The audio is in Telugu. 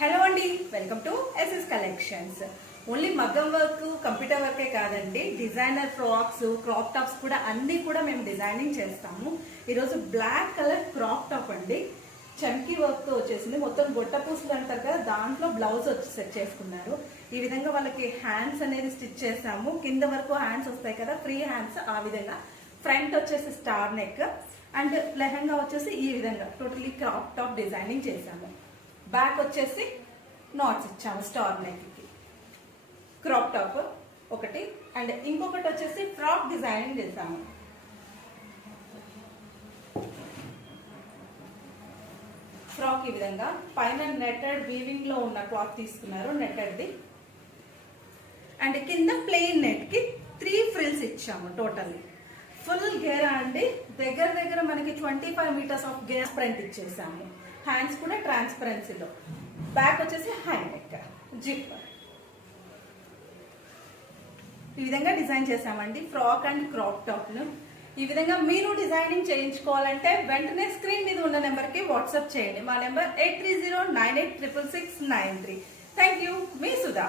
హలో అండి, welcome to SS collections. Only మగ్గం వర్క్, కంప్యూటర్ వర్కే కాదండి, డిజైనర్ ఫ్రాక్స్, క్రాప్ టాప్స్ కూడా అన్ని కూడా మేము డిజైనింగ్ చేస్తాము. ఈరోజు బ్లాక్ కలర్ క్రాప్ టాప్ అండి, చమ్కీ వర్క్ తో వచ్చేసింది. మొత్తం గొట్ట పూసలు అంటారు కదా, దాంట్లో బ్లౌజ్ వచ్చి సెట్ చేసుకున్నారు. ఈ విధంగా వాళ్ళకి హ్యాండ్స్ అనేది స్టిచ్ చేసాము. కింద వరకు హ్యాండ్స్ వస్తాయి కదా, ఫ్రీ హ్యాండ్స్. ఆ విధంగా ఫ్రంట్ వచ్చేసి స్టార్ నెక్ అండ్ లెహంగా వచ్చేసి ఈ విధంగా టోటలీ క్రాప్ టాప్ డిజైనింగ్ చేసాము. బ్యాక్ వచ్చేసి నాట్స్ ఇచ్చాము స్టార్ నెక్ కి. క్రాప్ టాప్ ఒకటి అండ్ ఇంకొకటి వచ్చేసి ఫ్రాక్ డిజైనింగ్ చేసాము. ఫ్రాక్ ఈ విధంగా పైన నెట్టెడ్ వీవింగ్ లో ఉన్న క్లాత్ తీసుకున్నారు, నెట్టెడ్ది. అండ్ కింద ప్లెయిన్ నెట్ కి 3 ఫ్రిల్స్ ఇచ్చాము. టోటల్లీ ఫుల్ గేరా అండి. దగ్గర మనకి 25 మీటర్స్ ఆఫ్ గేర్ ప్రింట్ ఇచ్చేసాము. హ్యాండ్స్ కూడా ట్రాన్స్పరెన్సీలో. బ్యాక్ వచ్చేసి హ్యాండ్ నెక్, జిప్. ఈ విధంగా డిజైన్ చేసామండి ఫ్రాక్ అండ్ క్రాప్ టాప్ ను. ఈ విధంగా మీరు డిజైనింగ్ చేయించుకోవాలంటే వెంటనే స్క్రీన్ మీద ఉన్న నెంబర్ కి వాట్సాప్ చేయండి. మా number 8309866693. Thank you, me Sudha.